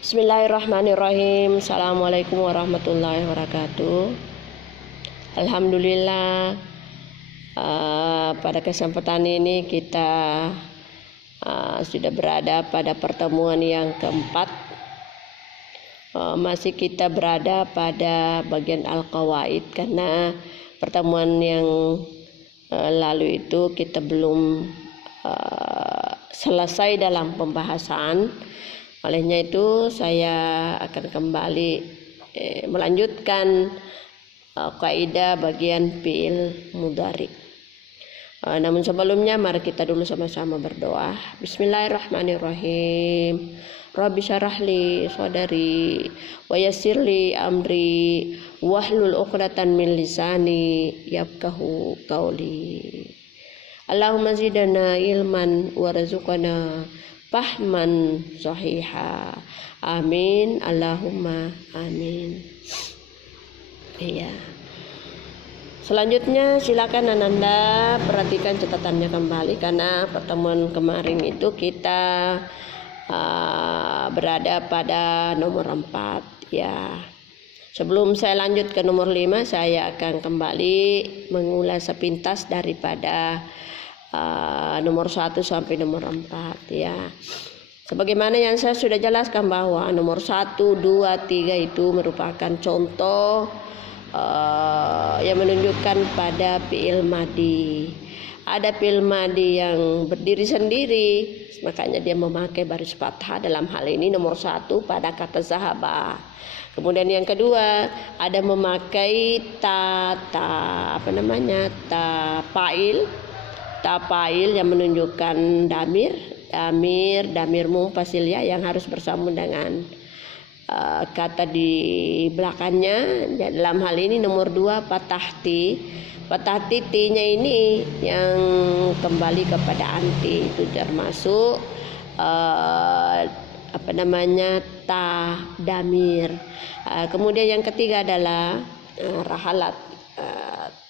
Bismillahirrahmanirrahim. Assalamualaikum warahmatullahi wabarakatuh. Alhamdulillah, pada kesempatan ini kita sudah berada pada pertemuan yang keempat. Masih kita berada pada bagian Al-Qawaid, karena pertemuan yang lalu itu kita belum selesai dalam pembahasan. Olehnya itu saya akan kembali melanjutkan kaidah bagian fi'il mudhari. Namun sebelumnya mari kita dulu sama-sama berdoa. Bismillahirrahmanirrahim. Rabbi syarahli sadari wa yassirli amri wahlul 'uqdatam min lisani yafqahu qawli. Allahumma zidna ilman warzuqna fahman sahiha. Amin. Allahumma amin. Iya. Selanjutnya silakan Ananda perhatikan catatannya kembali, karena pertemuan kemarin itu kita berada pada nomor 4 ya. Sebelum saya lanjut ke nomor 5, saya akan kembali mengulas sepintas daripada nomor 1 sampai nomor 4 ya. Sebagaimana yang saya sudah jelaskan bahwa nomor 1, 2, 3 itu merupakan contoh yang menunjukkan pada fi'il madi. Ada fi'il madi yang berdiri sendiri, makanya dia memakai baris fathah. Dalam hal ini nomor 1 pada kata zahaba. Kemudian yang kedua ada memakai ta fa'il yang menunjukkan damir munfasil ya, yang harus bersambung dengan kata di belakangnya. Dalam hal ini nomor 2 patah titiknya ini yang kembali kepada anti, itu termasuk ta damir. Kemudian yang ketiga adalah rahalat.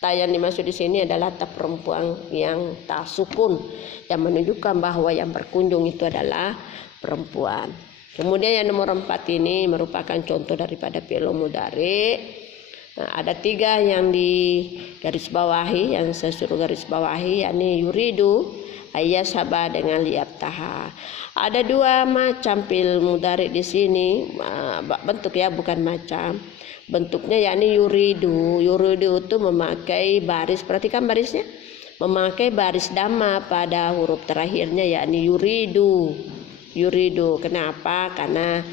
Ta yang dimaksud di sini adalah ta perempuan yang ta sukun, yang menunjukkan bahwa yang berkunjung itu adalah perempuan. Kemudian yang nomor 4 ini merupakan contoh daripada fi'il mudhari. Ada 3 yang di garis bawahi, yang saya suruh garis bawahi, yakni yuridu, ayyashaba dengan liyaftaha. Ada 2 macam fi'il mudhari di sini, bentuk ya, bukan macam. Bentuknya yakni yuridu. Yuridu itu memakai baris, perhatikan barisnya, memakai baris dhamma pada huruf terakhirnya, yakni yuridu. Kenapa? Karena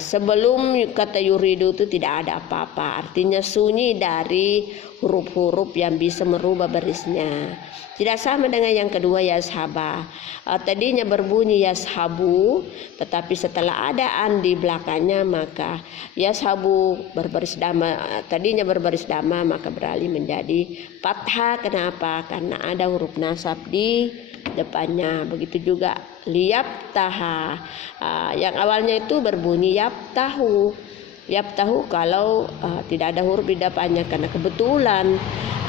sebelum kata yuridu itu tidak ada apa-apa, artinya sunyi dari huruf-huruf yang bisa merubah barisnya. Tidak sama dengan yang kedua yashaba. Tadinya berbunyi yashabu, tetapi setelah ada an di belakangnya maka yashabu berbaris dhamma, tadinya berbaris dhamma maka beralih menjadi fathah. Kenapa? Karena ada huruf nasab di depannya. Begitu juga liyaftaha, yang awalnya itu berbunyi yaptahu kalau tidak ada huruf di depannya, karena kebetulan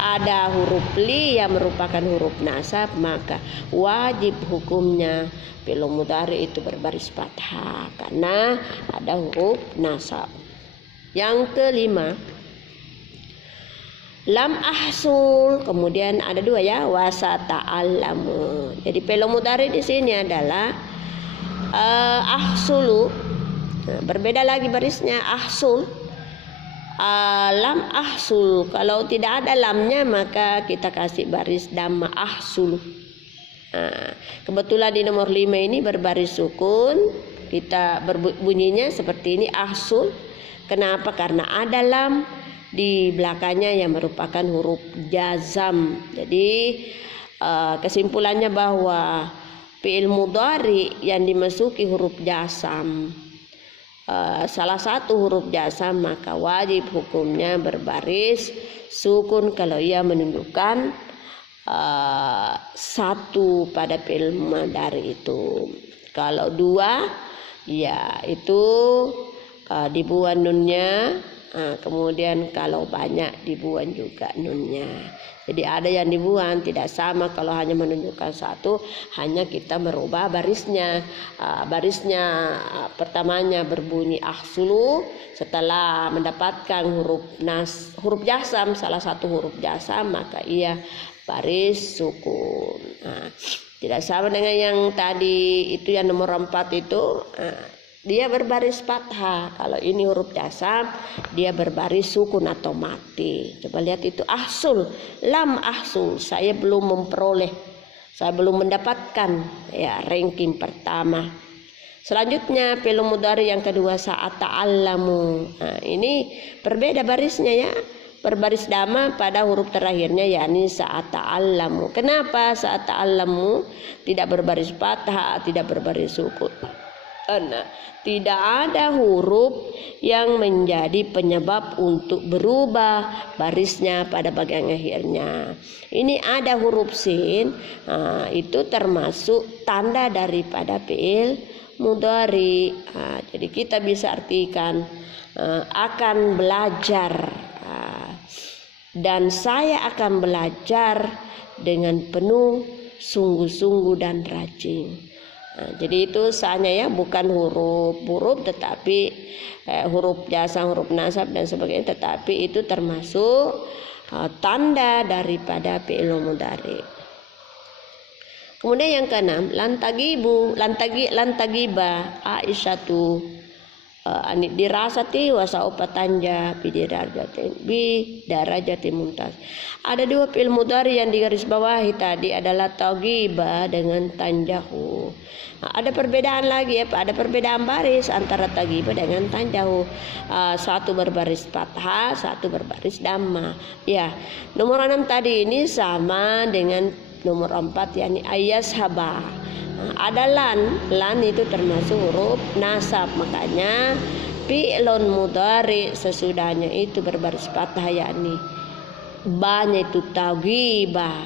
ada huruf li yang merupakan huruf nasab, maka wajib hukumnya fi'il mudhari itu berbaris fathah karena ada huruf nasab. Yang kelima, lam ahsul, kemudian ada 2 ya, wasata'allamu. Jadi fi'il mudhari di sini adalah ahsulu. Berbeda lagi barisnya, ahsul. Lam ahsul, kalau tidak ada lamnya maka kita kasih baris dhamma ahsul. Kebetulan di nomor 5 ini berbaris sukun, kita berbunyinya seperti ini, ahsul. Kenapa? Karena ada lam di belakangnya yang merupakan huruf jazam. Jadi kesimpulannya bahwa fi'il mudhari yang dimasuki huruf jazam, salah satu huruf jazam, maka wajib hukumnya berbaris sukun kalau ia menunjukkan 1 pada fi'il mudhari itu. Kalau 2 ya itu dibuang nunnya, kemudian kalau banyak dibuang juga nunnya. Jadi ada yang dibuang, tidak sama kalau hanya menunjukkan satu, hanya kita merubah barisnya. Barisnya pertamanya berbunyi ahsulu, setelah mendapatkan huruf jasam, salah satu huruf jasam, maka ia baris sukun. Tidak sama dengan yang tadi itu, yang nomor 4 itu dia berbaris fathah. Kalau ini huruf jasam, dia berbaris sukun atau mati. Coba lihat itu ahsul, lam ahsul. Saya belum memperoleh, saya belum mendapatkan ya ranking pertama. Selanjutnya fi'il mudhari yang kedua, saat ta'allamu. Ini berbeda barisnya ya. Berbaris dhamma pada huruf terakhirnya, yakni saat ta'allamu. Kenapa saat ta'allamu tidak berbaris fathah, tidak berbaris sukun? Karena tidak ada huruf yang menjadi penyebab untuk berubah barisnya pada bagian akhirnya. Ini ada huruf sin, itu termasuk tanda daripada fi'il mudhari. Jadi kita bisa artikan akan belajar, dan saya akan belajar dengan penuh sungguh-sungguh dan rajin. Jadi itu sahnya ya, bukan huruf tetapi huruf jasam, huruf nasab dan sebagainya, tetapi itu termasuk tanda daripada fi'il mudhari. Kemudian yang keenam, lantagiba Aisyatu anit dirasati wasaupa tanja bidarajati mumtaz. Ada dua fi'il mudhari yang digarisbawahi tadi adalah tagiba dengan tanjahu. Ada perbedaan lagi ya, ada perbedaan baris antara tagiba dengan tanjahu. Satu berbaris fathah, satu berbaris dhamma. Ya, nomor 6 tadi ini sama dengan nomor 4, yakni ayashaba. Ada lan itu termasuk huruf nasab, makanya fi'lun mudhari sesudahnya itu berbaris fathah, yakni ba-nya itu tagiba.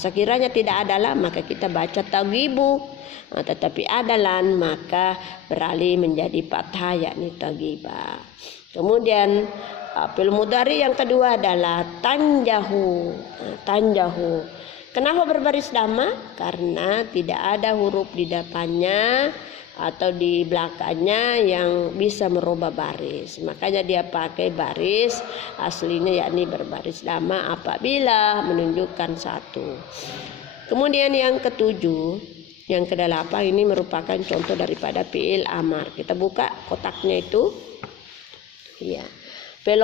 Sekiranya tidak ada lan maka kita baca tagibu, tetapi ada lan maka beralih menjadi fathah, yakni tagiba. Kemudian fi'il mudhari yang kedua adalah tanjahu. Tanjahu. Kenapa berbaris dhamma? Karena tidak ada huruf di depannya atau di belakangnya yang bisa merubah baris. Makanya dia pakai baris aslinya, yakni berbaris dhamma apabila menunjukkan satu. Kemudian yang ketujuh, yang ke-8 ini merupakan contoh daripada fi'il amar. Kita buka kotaknya itu. Ya. Fi'il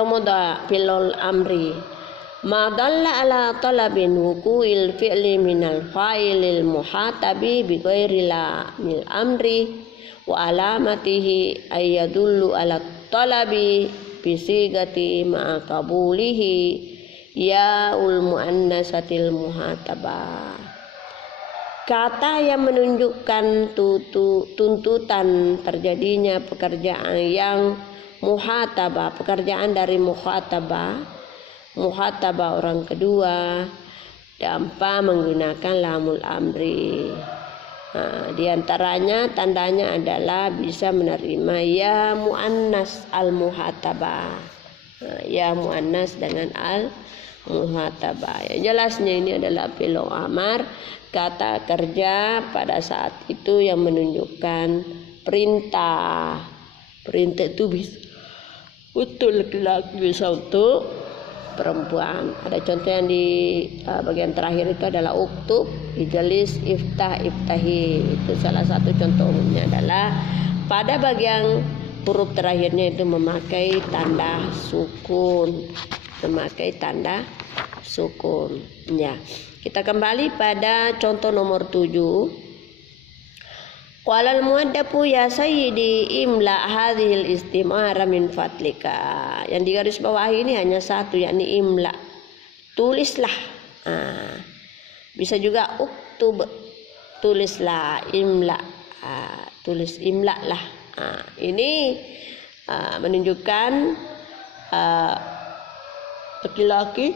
amri. Ma dalla ala talabin wuku'il fi'li minal fa'ilil muhatabi bi ghairi lamil amri wa alamatihi ayyadullu ala talabi bisigati ma'a qabulihi ya'ul muannasatil muhataba. Kata yang menunjukkan tuntutan terjadinya pekerjaan yang muhataba, pekerjaan dari muhataba orang kedua tanpa menggunakan lamul amri. Di antaranya tandanya adalah bisa menerima ya muannas al muhataba, ya muannas dengan al muhataba. Yang jelasnya ini adalah fi'il amar, kata kerja pada saat itu yang menunjukkan perintah. Perintah itu bisa untuk laki-laki, bisa untuk perempuan. Ada contoh yang di bagian terakhir itu adalah uktub, ijlis, iftah, iftahi. Itu salah satu contoh umumnya adalah pada bagian huruf terakhirnya itu memakai tanda sukun. Memakai tanda sukun. Ya. Kita kembali pada contoh nomor 7. Walal muaddabu ya sayyidi imla hadhil istimara min fadlika. Yang digarisbawahi ini hanya satu, yakni imla. Tulislah. Bisa juga uktub, tulislah, imla. Tulis imla lah. Ini menunjukkan laki-laki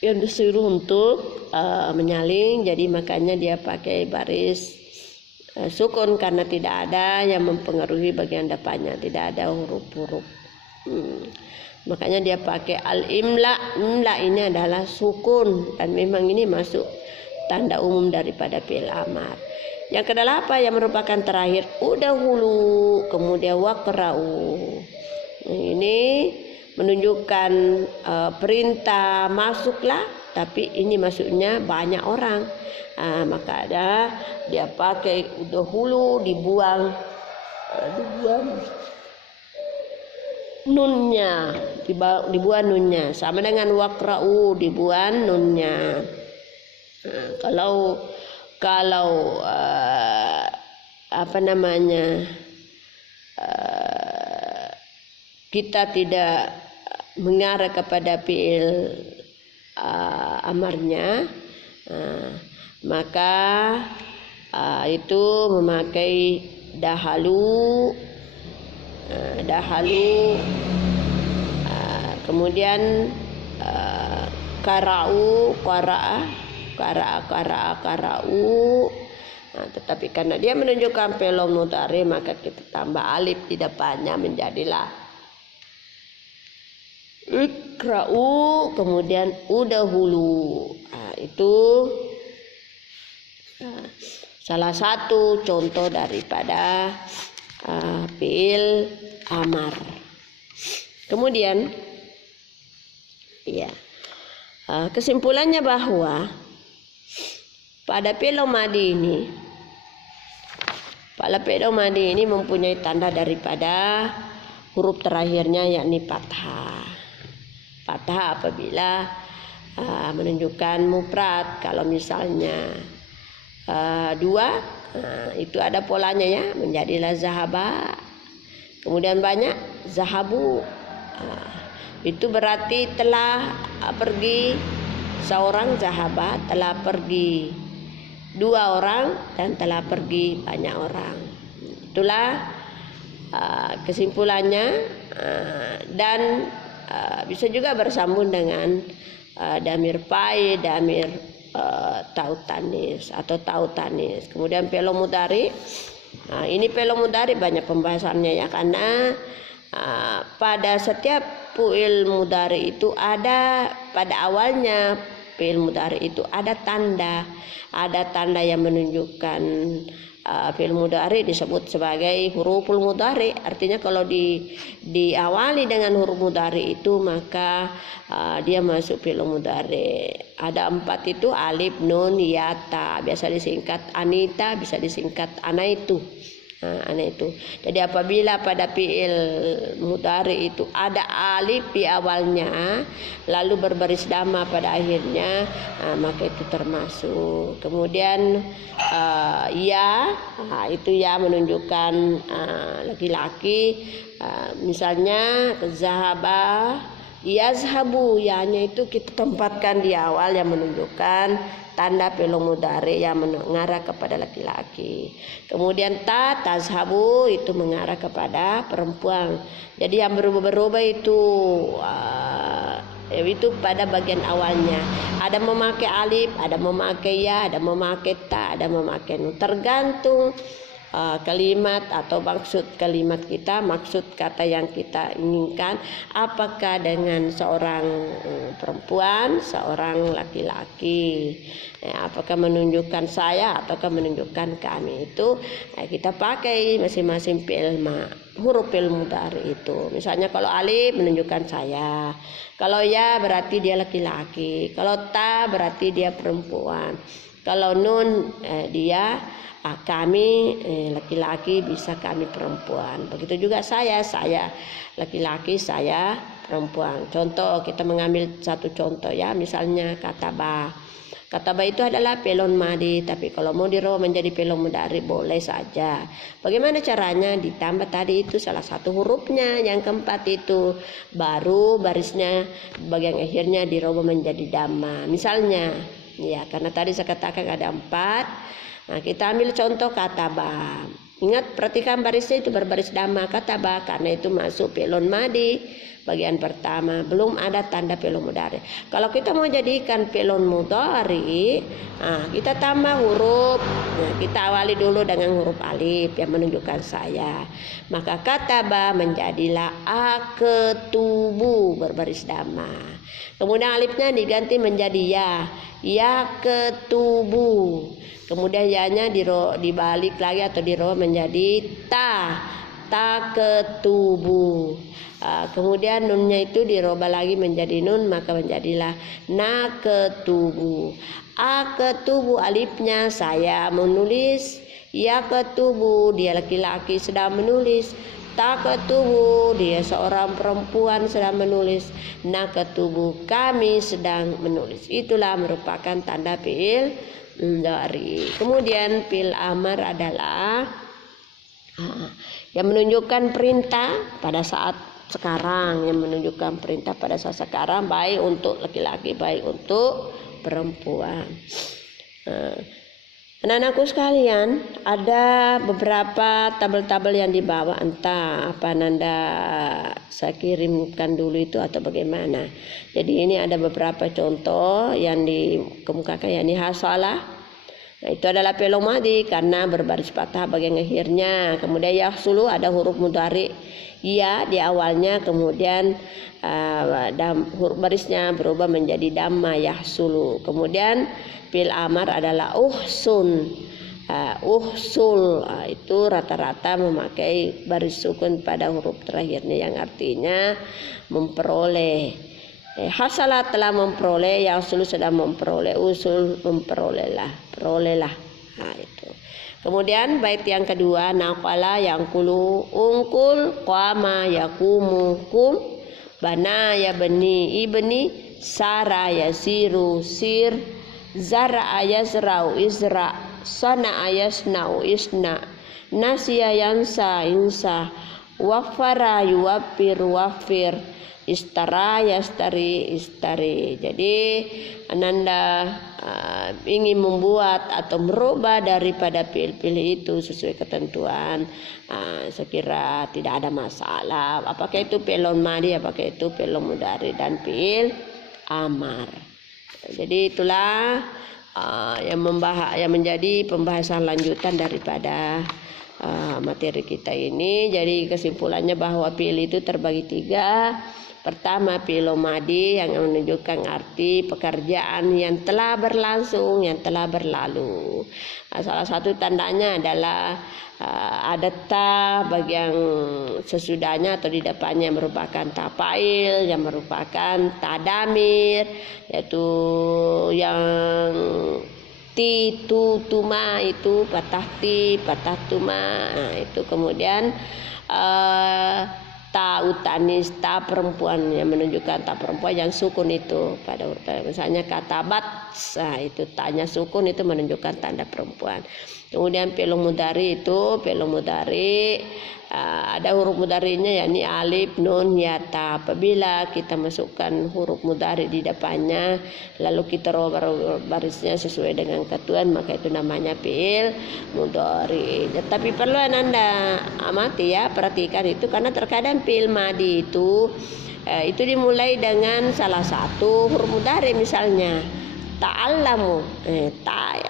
yang disuruh untuk menyalin, jadi makanya dia pakai baris sukun karena tidak ada yang mempengaruhi bagian depannya, tidak ada huruf-huruf Makanya dia pakai al-imla. Imla ini adalah sukun dan memang ini masuk tanda umum daripada fi'il amar. Yang kedelapan yang merupakan terakhir udahulu, kemudian waqra'u. Ini menunjukkan perintah masuklah, tapi ini maksudnya banyak orang. Maka ada dia pakai udahulu, dibuang nunnya, dibuang nunnya, sama dengan waqra'u, dibuang nunnya. Kalau kita tidak mengarah kepada fi'il amarnya, maka itu memakai dahalu, kemudian qara'u, qara'u. Tetapi karena dia menunjukkan fi'il mudhari, maka kita tambah alif di depannya, menjadilah ikra'u, kemudian udahulu. Itu salah satu contoh daripada fi'il amar. Kemudian kesimpulannya bahwa pada fi'il madhi ini mempunyai tanda daripada huruf terakhirnya, yakni fathah. Fathah apabila menunjukkan mufrad. Kalau misalnya dua, itu ada polanya ya, menjadilah zahaba. Kemudian banyak, zahabu. Itu berarti telah pergi seorang, zahaba telah pergi dua orang, dan telah pergi banyak orang. Itulah kesimpulannya. Dan bisa juga bersambung dengan damir fa'il, damir tautanis atau tautanis. Kemudian fi'il mudhari. Ini fi'il mudhari banyak pembahasannya ya, karena pada setiap fi'il mudhari itu ada, pada awalnya fi'il mudhari itu ada tanda yang menunjukkan fi'il mudhari disebut sebagai huruful mudhari. Artinya kalau diawali dengan huruf mudhari itu, maka dia masuk fi'il mudhari. Ada 4 itu, alif, nun, ya, ta. Biasa disingkat anita, bisa disingkat anaitu. Jadi apabila pada fi'il mudhari itu ada alif di awalnya, lalu berbaris dhamma pada akhirnya, maka itu termasuk. Kemudian itu ya menunjukkan laki-laki. Misalnya zahaba, yazhabu, ya-nya itu kita tempatkan di awal yang menunjukkan tanda fi'il mudhari yang mengarah kepada laki-laki. Kemudian tazhabu itu mengarah kepada perempuan. Jadi yang berubah-ubah itu pada bagian awalnya. Ada memakai alif, ada memakai ya, ada memakai ta, ada memakai nun. Tergantung kalimat atau maksud kalimat kita, maksud kata yang kita inginkan, apakah dengan seorang perempuan, seorang laki-laki, apakah menunjukkan saya ataukah menunjukkan kami. Itu kita pakai masing-masing huruf fi'il mudhari itu. Misalnya kalau alif menunjukkan saya, kalau ya berarti dia laki-laki, kalau ta berarti dia perempuan, kalau nun dia kami laki-laki, bisa kami perempuan. Begitu juga saya laki-laki, saya perempuan. Contoh, kita mengambil satu contoh ya, misalnya kataba. Kataba itu adalah fi'il madhi, tapi kalau mau dirubah menjadi fi'il mudhari boleh saja. Bagaimana caranya? Ditambah tadi itu salah satu hurufnya, yang keempat itu, baru barisnya bagian akhirnya dirubah menjadi dhamma. Misalnya ya, karena tadi saya katakan ada 4. Nah, kita ambil contoh kataba. Ingat, perhatikan barisnya itu berbaris dhamma kataba, karena itu masuk fi'lun madi bagian pertama, belum ada tanda fi'il mudhari. Kalau kita mau jadikan fi'il mudhari, kita tambah huruf. Nah, kita awali dulu dengan huruf alif yang menunjukkan saya. Maka kataba menjadilah aketubu berbaris dhamma. Kemudian alifnya diganti menjadi ya ketubu. Kemudian ya-nya dibalik lagi atau diroh menjadi ta ketubu. Kemudian nunnya itu dirubah lagi menjadi nun, maka menjadilah na ketubu. A ketubu alifnya saya menulis, ya ketubu dia laki-laki sedang menulis, ta ketubu dia seorang perempuan sedang menulis, na ketubu kami sedang menulis. Itulah merupakan tanda fi'il mudhari. Kemudian fi'il amar adalah yang menunjukkan perintah pada saat sekarang, yang menunjukkan perintah pada saat sekarang, baik untuk laki-laki baik untuk perempuan. Anak-anakku sekalian, ada beberapa tabel-tabel yang dibawa, entah apa Nanda saya kirimkan dulu itu atau bagaimana. Jadi ini ada beberapa contoh yang dikemukakan, yakni hasalah. Nah, itu adalah fi'il madhi karena berbaris fathah bagian akhirnya. Kemudian yahsulu ada huruf mudhari ya di awalnya, kemudian huruf barisnya berubah menjadi dhamma yahsulu. Kemudian fi'il amar adalah uhsul. Itu rata-rata memakai baris sukun pada huruf terakhirnya yang artinya memperoleh. Hasalah telah memperoleh, yahsulu sedang memperoleh, usul memperolehlah, perolehlah. Nah, itu. Kemudian bait yang kedua, naqala yangkulu ungkul, qama yaqumu kum, bana yabni ibni, sara yasiru sir, zara yazrau izra, sana yasnau isna, nasiya yansa insa, wafara yuwafir wafir, istara yastari istari. Jadi Ananda ingin membuat atau merubah daripada fi'il-fi'il itu sesuai ketentuan, saya kira tidak ada masalah. Apakah itu fi'il madhi, apakah itu fi'il mudhari dan fi'il amar. Jadi itulah yang menjadi pembahasan lanjutan daripada materi kita ini. Jadi kesimpulannya bahwa fi'il itu terbagi 3. Pertama, fi'il madhi yang menunjukkan arti pekerjaan yang telah berlangsung, yang telah berlalu. Salah satu tandanya adalah ada ta bagian sesudahnya atau di depannya merupakan ta fa'il, yang merupakan ta damir, yaitu yang ti tu tuma itu patah ti patah tuma. Nah, itu kemudian ta utanis, ta perempuan yang menunjukkan ta perempuan yang sukun itu pada huruf. Misalnya kata bat, nah itu tanya sukun itu menunjukkan tanda perempuan. Kemudian fi'il mudhari itu fi'il mudhari ada huruf mudharinya yakni alif, nun, ya, ta. Apabila kita masukkan huruf mudhari di depannya lalu kita robah barisnya sesuai dengan ketentuan, maka itu namanya fi'il mudhari. Tetapi perlu Anda amati ya, perhatikan itu, karena terkadang fi'il madhi itu dimulai dengan salah satu huruf mudhari, misalnya ta'allamu,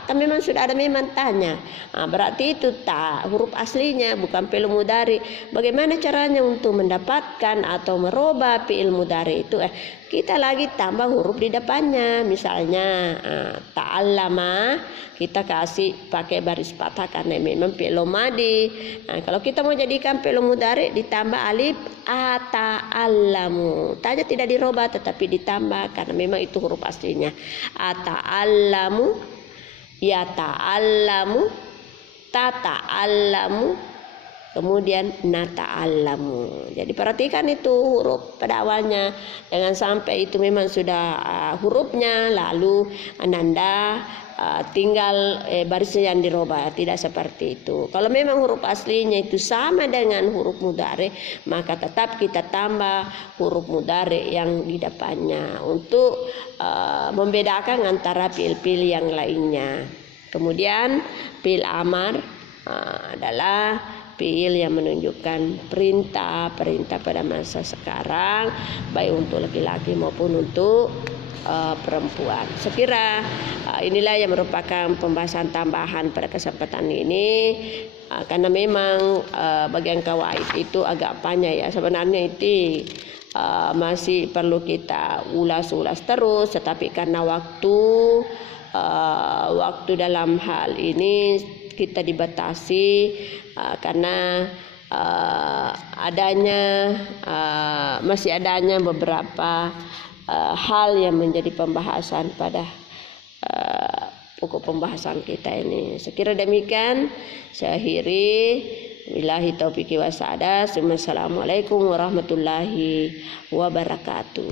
kan memang sudah ada memang tanya. Berarti itu ta huruf aslinya bukan fi'il mudhari. Bagaimana caranya untuk mendapatkan atau merubah fi'il mudhari itu? Kita lagi tambah huruf di depannya. Misalnya ta'allama kita kasih pakai baris fathah karena memang fi'il madhi. Kalau kita mau jadikan fi'il mudhari ditambah alif, ata'allamu. Tanya tidak dirubah tetapi ditambah karena memang itu huruf aslinya. Ata'allamu, ya ta'allamu, tata'allamu, kemudian nata'allamu. Jadi perhatikan itu huruf pada awalnya, jangan sampai itu memang sudah hurufnya lalu Ananda tinggal barisnya yang dirubah. Tidak seperti itu. Kalau memang huruf aslinya itu sama dengan huruf mudhari, maka tetap kita tambah huruf mudhari yang di depannya untuk membedakan antara fi'il-fi'il yang lainnya. Kemudian fi'il amar adalah fiil yang menunjukkan perintah pada masa sekarang, baik untuk laki-laki maupun untuk perempuan. Sekira inilah yang merupakan pembahasan tambahan pada kesempatan ini, karena memang bagian kawaid itu agak panjang ya. Sebenarnya itu masih perlu kita ulas-ulas terus, tetapi karena waktu dalam hal ini kita dibatasi karena masih adanya beberapa hal yang menjadi pembahasan pada pokok pembahasan kita ini. Sekira demikian, saya akhiri. Billahi taufiq wa hidayah. Wassalamualaikum warahmatullahi wabarakatuh.